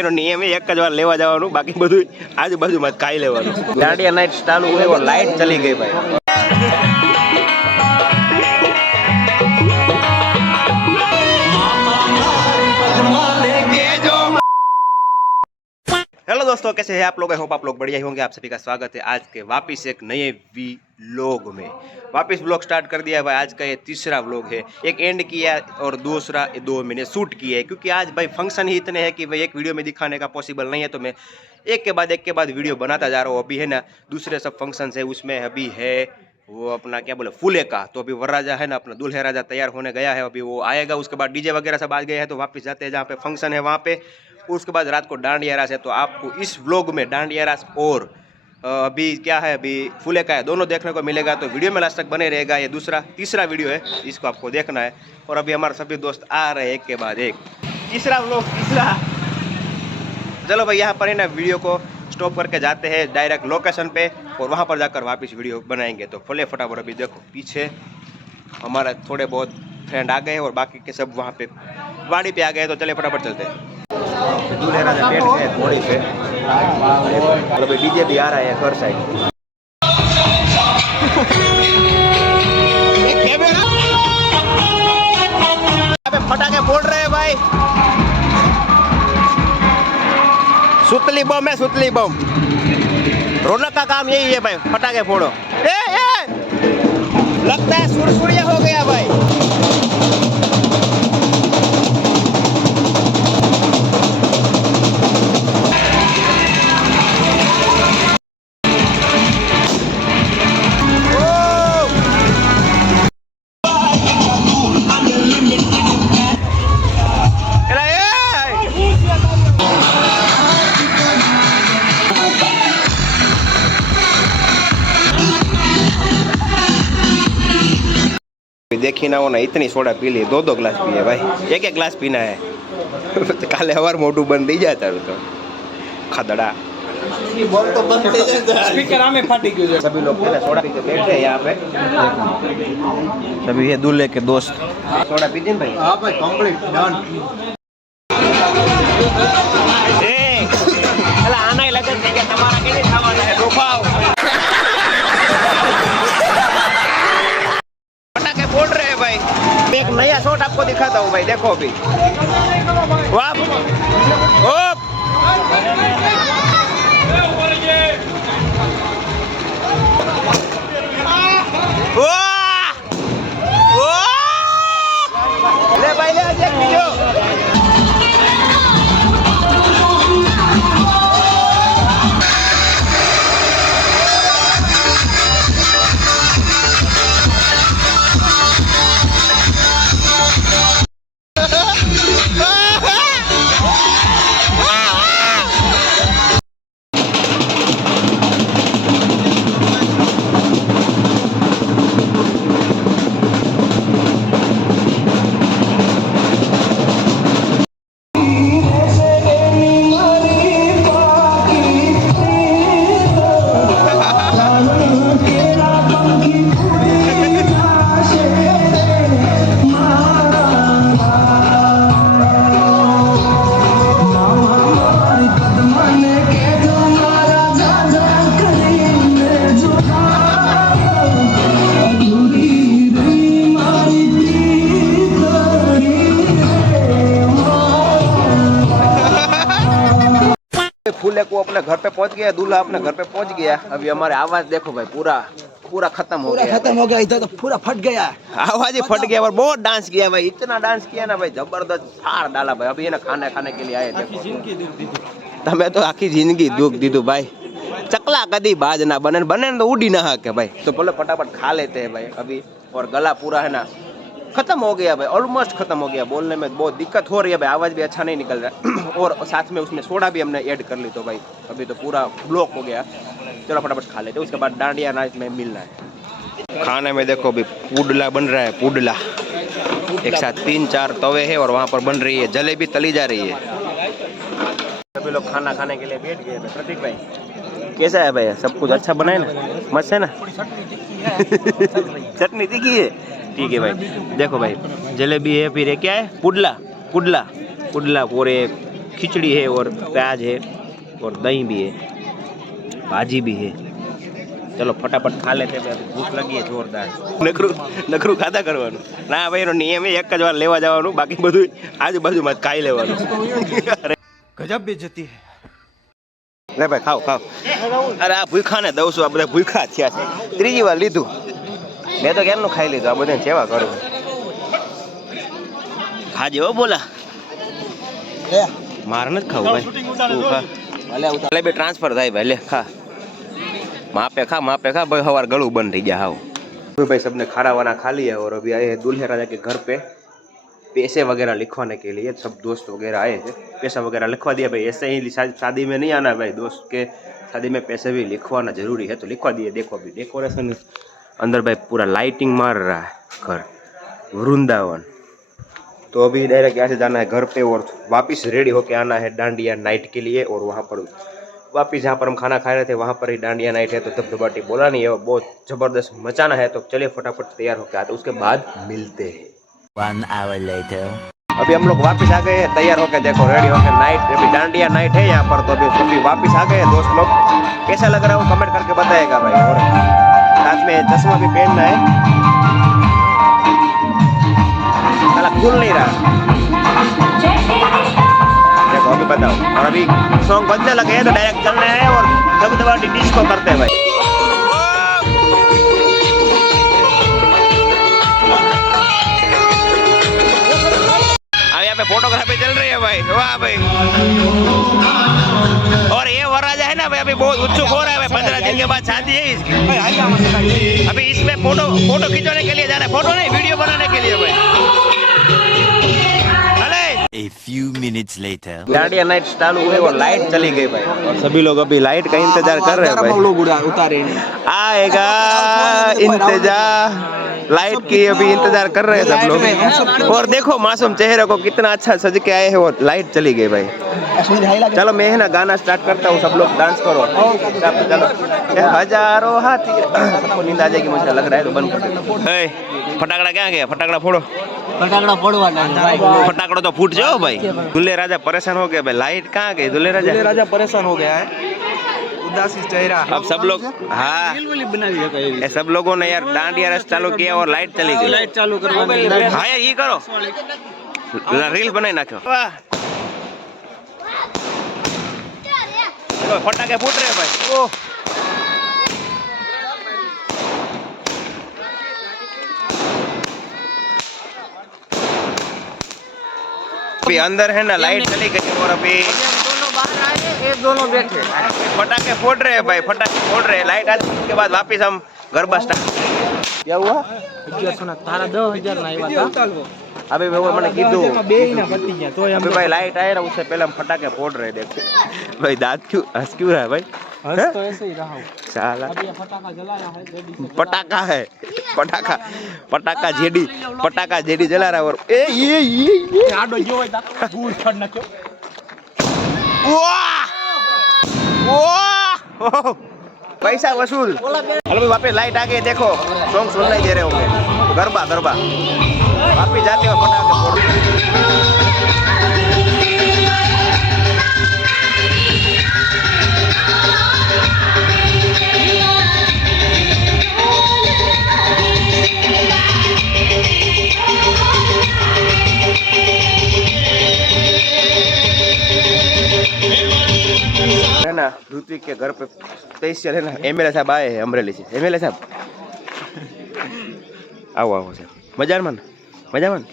એનો નિયમ એક જ વાર લેવા જવાનું, બાકી બધું આજુબાજુમાં જ ખાઈ લેવાનું. દાંડિયા નાઈટ ચાલુ હોય, લાઈટ ચલી ગઈ ભાઈ. हेलो दोस्तों, कैसे हैं आप लोग? आई होप आप लोग बढ़िया होंगे। आप सभी का स्वागत है आज के वापस एक नए व्लॉग में। वापस व्लॉग स्टार्ट कर दिया है भाई। आज का ये तीसरा व्लॉग है। एक एंड किया और दूसरा 2 मैंने शूट किए है, क्योंकि आज भाई फंक्शन ही इतने हैं कि भाई एक वीडियो में दिखाने का पॉसिबल नहीं है, तो मैं एक के बाद वीडियो बनाता जा रहा हूँ। अभी है ना दूसरे सब फंक्शन है, उसमें अभी है वो अपना क्या बोले फूले का, तो अभी वरराजा है ना अपना दूल्हे राजा तैयार होने गया है, अभी वो आएगा। उसके बाद डीजे वगैरह सब आ गए हैं, तो वापस जाते हैं जहाँ पे फंक्शन है वहाँ पे। उसके बाद रात को डांडिया रास है, तो आपको इस व्लॉग में डांडिया रास और अभी क्या है, अभी फूले का है, दोनों देखने को मिलेगा। तो वीडियो में लास्ट तक बने रहेगा। ये तीसरा वीडियो है, इसको आपको देखना है। और अभी हमारे सभी दोस्त आ रहे हैं एक के बाद एक। तीसरा व्लॉग तीसरा। चलो भाई, यहाँ पर है ना वीडियो को स्टॉप करके जाते हैं डायरेक्ट लोकेशन पे, और वहाँ पर जाकर वापस वीडियो बनाएंगे। तो फुले फटाफट अभी देखो पीछे हमारा थोड़े बहुत फ्रेंड आ गए हैं और बाकी के सब वहाँ पे वाड़ी पे आ गए। तो चले फटाफट चलते हैं। दूल्हे राजा बैठ गए घोड़ी पे, और अभी डीजे भी आ रहा है घर साइड। फटाके फोड़ रहे हैं भाई। सुतली बम है, सुतली बम। रौनक का काम यही है भाई, फटाके फोड़ो। लगता है सुरसुरिया हो गया भाई। देखी ना हो ना, इतनी सोडा पी ली, 2 ग्लास पिए भाई। एक ग्लास पीना है। काले हवार मोटू बंद दी जाता है तो खदड़ा तो बनते स्पीकर में फटी गई। सभी लोग पहले सोडा पी के बैठे हैं यहाँ पे। सभी ये दूल्हे के दोस्त सोडा पीते हैं भाई। हाँ भाई, कंप्लीट डन। आना ही लगन है कि तुम्हारा कैसे खावाना है रोफाओ। पटाखे फोड़ रहे हैं भाई। एक नया शॉट आपको दिखाता हूँ भाई, देखो अभी। वाह ले भाई, ले देख वीडियो। फूले को अपने घर पे पहुंच गया, दूल्हा अपने घर पे पहुंच गया। अभी हमारे आवाज देखो भाई, पूरा खत्म हो गया। इधर तो पूरा फट गया, आवाज ही फट गया। और बहुत डांस किया भाई, इतना डांस किया ना भाई, जबरदस्त फाड़ डाला भाई। अभी है ना खाने के लिए आए थे। तमे तो आखी जिंदगी दुख दीदू भाई। चकला कदी बाज ना बने तो उड़ी ना हके भाई। तो बोले फटाफट खा लेते हैं भाई अभी। और गला पूरा है ना खत्म हो गया भाई, ऑलमोस्ट खत्म हो गया। बोलने में बहुत दिक्कत हो रही है भाई, आवाज़ भी अच्छा नहीं निकल रहा है। और साथ में उसमें सोडा भी हमने ऐड कर ली, तो भाई अभी तो पूरा ब्लॉक हो गया। चलो फटाफट खा लेते, उसके बाद डांडिया नाच में मिलना है। खाने में देखो अभी पुडला बन रहा है, पुडला। एक साथ 3-4 तवे है और वहाँ पर बन रही है जलेबी, तली जा रही है। सभी लोग खाना खाने के लिए बैठ गए। प्रतीक भाई कैसा है भाई? सब कुछ अच्छा बना है ना? मस्त है ना? चटनी तीखी है, ठीक है भाई। देखो भाई जलेबी है, फिर क्या है पुडला और खिचड़ी है और प्याज है और दही भी है, भाजी भी है। चलो फटाफट खा लेते हैं, भूख लगी है जोरदार। નકરું ખાધા કરવાનું ના ભાઈ, એનો નિયમ એક જ વાર લેવા જવાનું, બાકી બધું આજુબાજુમાં જ ખાઈ લેવાનું। ગજબ બેઇજ્જતી હે। લે ભાઈ ખાઓ ખાઓ। અરે આ ભૂખા ને દઉં છું, આ બધા ભૂખા થયા છે, ત્રીજી વાર લીધું। મેં તો કેમનું ખાઈ લીધું, આ બધાને સેવા કરું। ખાજે હો બોલા, મારે નથી ખાવું ભાઈ, તું ખા। ભલે બે ટ્રાન્સફર થાય ભાઈ, લે ખા, मापे खा भाई, हवार गलू बंद रही जाओ। तो भाई सबने खाना वाना खा लिया और अभी आए हैं दूल्हे राजा के घर पे पैसे वगैरह लिखवाने के लिए। सब दोस्त वगैरह आए थे, पैसा वगैरह लिखवा दिया भाई। ऐसे ही शादी में नहीं आना भाई, दोस्त के शादी में पैसे भी लिखवाना जरूरी है, तो लिखवा दिए। देखो अभी डेकोरेशन अंदर भाई पूरा लाइटिंग मार रहा है घर, वृंदावन। तो अभी डायरेक्ट यहाँ से जाना है घर पे और वापस रेडी होके आना है डांडिया नाइट के लिए। और वहाँ पर वापिस जहाँ पर हम खाना खा रहे थे वहाँ पर ही डांडिया नाइट है, तो धबधबाटी बोला नहीं है, बहुत ज़बरदस्त मचाना है। तो चलिए फटाफट तैयार होकर आते, उसके बाद मिलते हैं। 1 hour later. अभी हम लोग वापस आ गए हैं तैयार होकर, देखो रेडी होकर। नाइट अभी डांडिया नाइट है यहाँ पर, तो अभी वापस आ गए दोस्त लोग। कैसा लग रहा है कमेंट करके बताएगा भाई। और साथ में चश्मा भी पहनना है, साला खुल नहीं रहा। देखो अभी बताओ, और अभी सॉन्ग बजने लगे हैं तो डायरेक्ट चलने हैं और धबधबाटी डिस्को करते हैं भाई। अब यहाँ पे फोटोग्राफी चल रही है भाई, वाह भाई। और ये वरराजा है ना भाई, अभी बहुत उत्सुक हो रहा है भाई, 15 दिन के बाद शादी है इसकी। अभी इसमें फोटो खिंचवाने के लिए जाना है, फोटो नहीं वीडियो बनाने के लिए भाई। A few minutes later. Dandiya night चालू हुई और लाइट चली गई भाई, और सभी लोग अभी लाइट का इंतजार कर रहे हैं भाई। आएगा इंतजार, लाइट की अभी इंतजार कर रहे हैं सब लोग। और देखो मासूम चेहरे को कितना अच्छा सज के आए हैं, और लाइट चली गई भाई। चलो मैं है ना गाना स्टार्ट करता हूँ, सब लोग डांस करो। चलो हजारों हाथी, सबको नींद आ जाएगी मुझे लग रहा है, तो बंद कर दो। फटाकड़ा क्या गया, फटाकड़ा फोड़ो, फटाकड़ा फोड़वाना है। फटाकड़ो तो फूट जाओ भाई। दूल्हे राजा परेशान हो गए भाई, लाइट कहाँ गई? दूल्हे राजा परेशान हो गया है, उदासी चेहरा। अब सब लोग, हाँ सब लोगों ने यार डांडिया रस चालू किया और लाइट चली गई। लाइट चालू करवानी, हाँ यार ये करो, रील बनाई नाखो। फटाके फूट रहे भाई। ओह अभी अंदर है ना लाइट चली गई और अभी दोनों बाहर आए, एक दोनों बैठे। फटाके फोड़ रहे हैं भाई, फटाके फोड़ रहे हैं। लाइट आ जाने के बाद वापिस हम गरबा स्टार्ट। क्या हुआ? तारा 10,000 ना आया था। अभी वो मैंने कीधु अभी भाई लाइट आए ना, उससे पहले हम फटाके फोड़ रहे। देखते भाई दांत क्यों हंस क्यों रहा है भाई? हंस तो ऐसे ही रहा हूं। साला अभी ये फटाका जलाया है, पटाखा है, पटाखा जेडी जला रहा है। और ये आडो जो है ता दूर छड़ ना क्यों। वाह पैसा वसूल। हेलो भाई वापस लाइट आ गई, देखो सॉन्ग सुन नहीं दे रहे होंगे। गरबा वापस जाते हो फटाके फोड़। है ना ऋत्विक के घर पे स्पेशल है ना एमएलए साहब आए हैं अमरेली से। एमएलए साहब आओ साहब, मजामान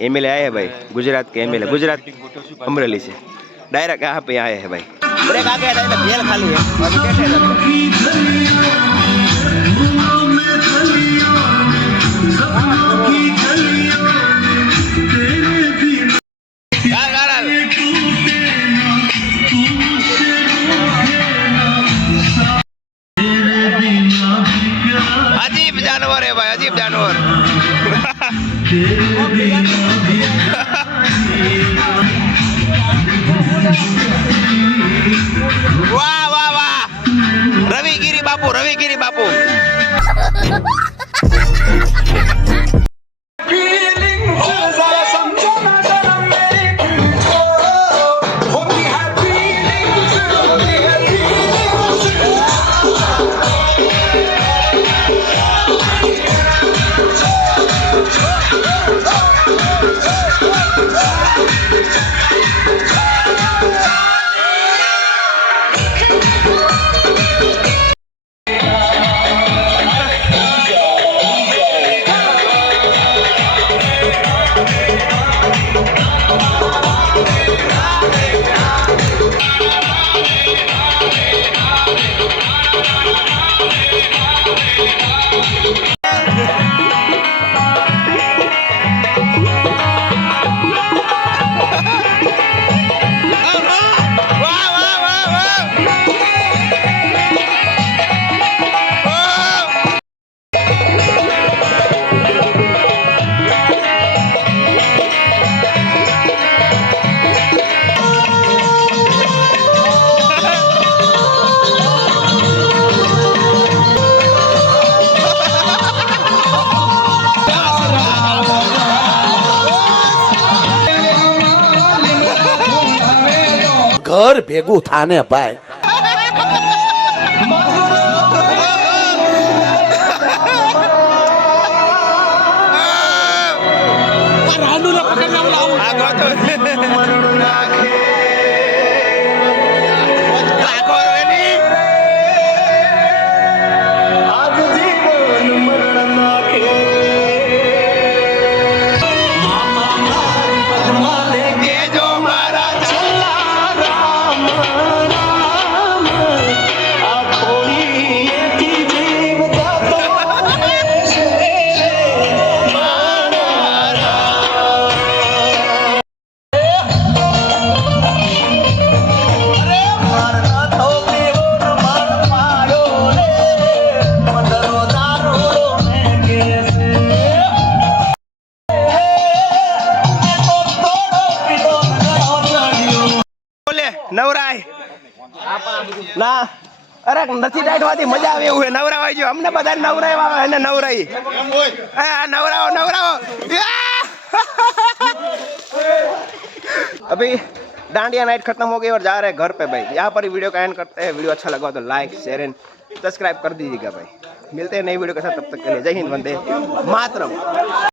एमएलए आए हैं भाई, गुजरात के एमएलए, गुजरात अमरेली से डायरेक्ट यहाँ पे आए हैं भाई। ब्रेक आ गया था, जेल खाली है, अभी बैठे हैं। अजीब जानवर है भाई, अजीब जानवर। वाह वाह वाह, रविगिरी बापू। ઘર ભેગું થાને ભાઈ. આ ગોતો. રાખો એની. કેજો મારા છલ્લા રામ રામ આ ખોડી એથી જીવ જતો રહેશે મારા બોલે નવરાય ના અરે નથી ટાઈટ વાતી મજા આવે એવું હે નવરાવાય જો અમને બધા નવરાય આવે અને નવરાઈ આ નવરાવો નવરાવો अभी डांडिया नाइट खत्म हो गई और जा रहे हैं घर पे भाई यहाँ पर ही वीडियो का एंड करते हैं वीडियो अच्छा लगा तो लाइक शेयर एंड सब्सक्राइब कर दीजिएगा भाई मिलते हैं नई वीडियो के साथ तब तक के लिए जय हिंद वंदे मातरम